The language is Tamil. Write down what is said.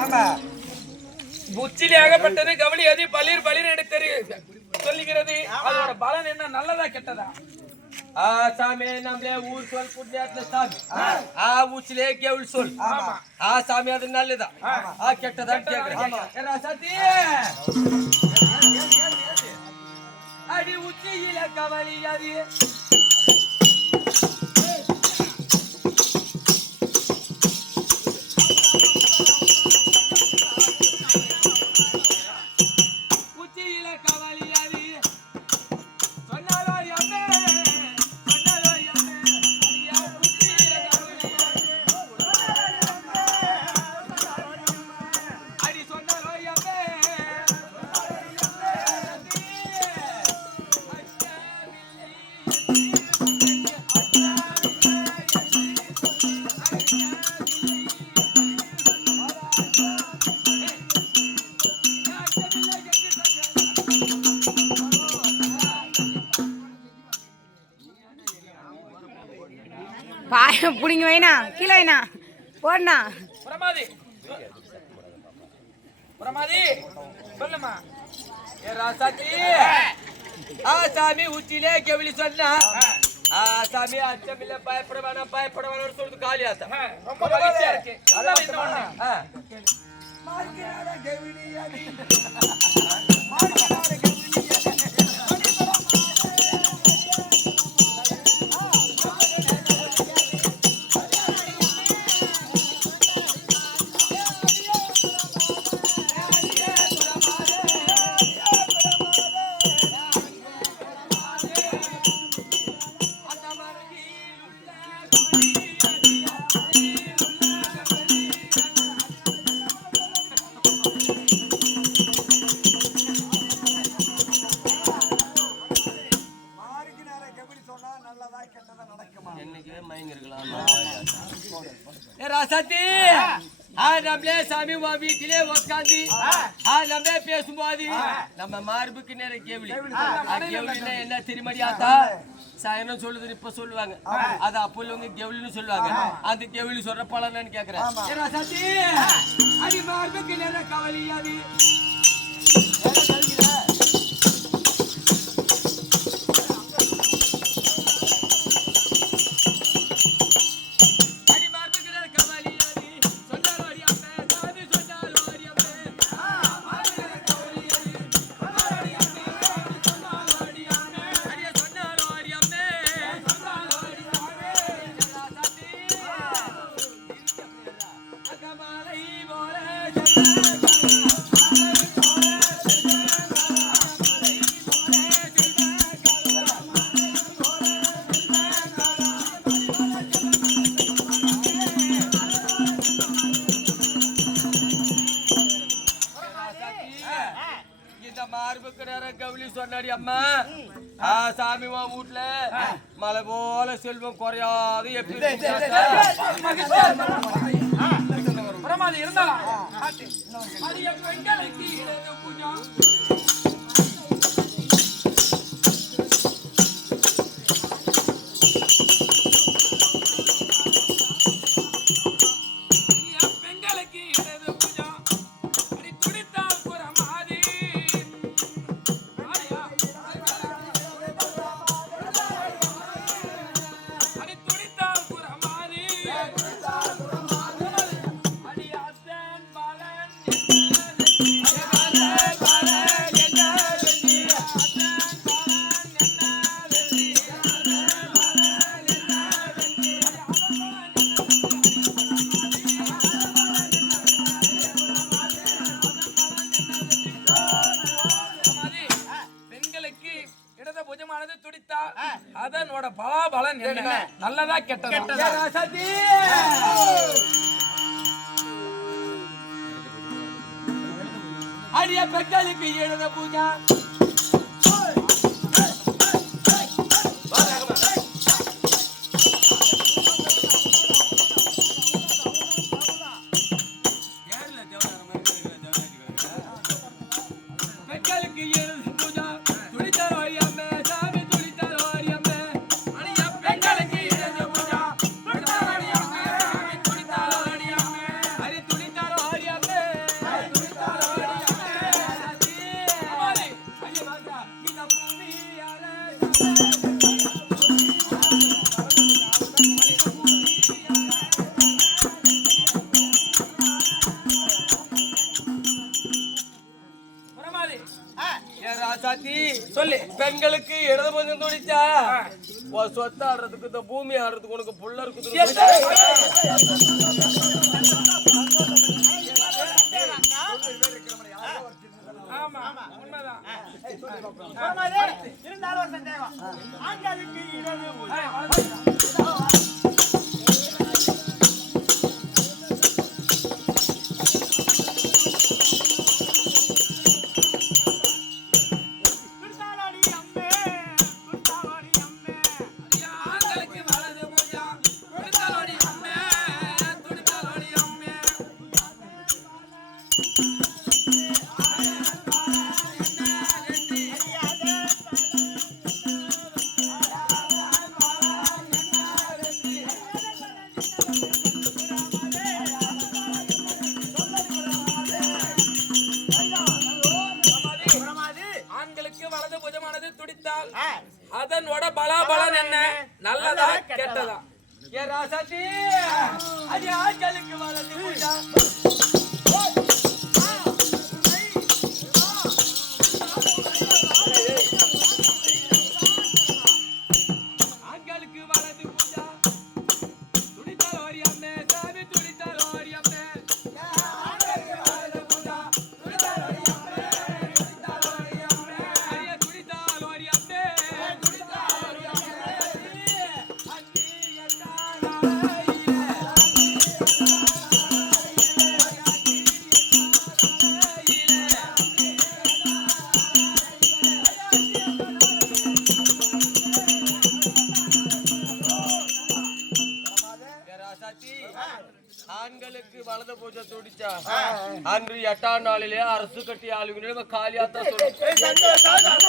ஆமா உச்சிலே ஆகப்பட்டது கவலி அதி பளிர் பளிர் என்று சொல்லுகிறது. அதோட பலன் என்ன, நல்லதா கெட்டதா? சாமி நம்மளே ஊர் சொல் புண்ணியத்துல சாமி ஊச்சிலே கேவல் சொல். சாமி அது நல்லதா கெட்டதா கேக்குறேன். சத்தி அடி உச்சியில கவலி அது பாய புடிங்க வைனா கீழே வைனா போடனா. பிரமாதி பிரமாதி சொல்லுமா. ராசாத்தி சாமி உச்சிலே கெவலி சொன்னா சாமி அச்சமில்ல பயப்படவான சொல்றது காலி ஆசா ரொம்ப மகிழ்ச்சியா இருக்கு. ராசாத்தி நம்மளே சாமி வீட்டிலே உட்காந்து நம்மளே பேசும்போது நம்ம மார்புக்கு நேரம் கேவலி கேவலின்னா என்ன தெரியுமாடி ஆத்தா சாயனம் சொல்லுது இப்ப சொல்லுவாங்க அது அப்போ உள்ளவங்க கெவலின்னு சொல்லுவாங்க. அந்த கெவலி சொல்ற பலன்னு கேக்குறேன். ராசாத்தி அடி மார்புக்கு நேரம் கவலியாது கவுளி சொன்னாடி அம்மா சாமி வீட்டுல மலை போல செல்வம் குறையாது எப்படி பிரமாதி இருந்தாலும் அதனோட பலாபலன் என்ன, நல்லதா கெட்டதா? அடிய பெண்களுக்கு எழுத பூஜா ராசாத்தி சொல்லு. பெண்களுக்கு இடது பஞ்சம் துடிச்சா உன் சொத்து ஆடுறதுக்கு இந்த பூமி ஆடுறதுக்கு உனக்கு புள்ள இருக்குது ஆமா உண்மைதான். இருந்தாலும் ஒரு சந்தேகம். ஆண்களுக்கு இடது குர்தாவாடி அம்மே, குர்தாவாடி அம்மே. ஆண்களுக்கு வலது புஜம் துடித்தாலோடி அம்மே, துடித்தாலோடி அம்மே. ஆண்களுக்கு வலது புஜமானது துடித்தால் அதனோட பலாபலன் என்ன? நல்லதா கெட்டதா? ஏ ராசாத்தி அது ஆண்களுக்கு வளர்ந்து போட்டா ஆண்களுக்கு வளர்ந்து போட்டா துடித்தால் ஓரி அம்மே சாமி துடித்தால் ஓரி அம்மே ஆண்களுக்கு வலது பூஜை துடிச்சா அன்று 8ஆம் நாளிலே அரசு கட்டி ஆளுங்க காலியாத்தான் சொல்லுங்க.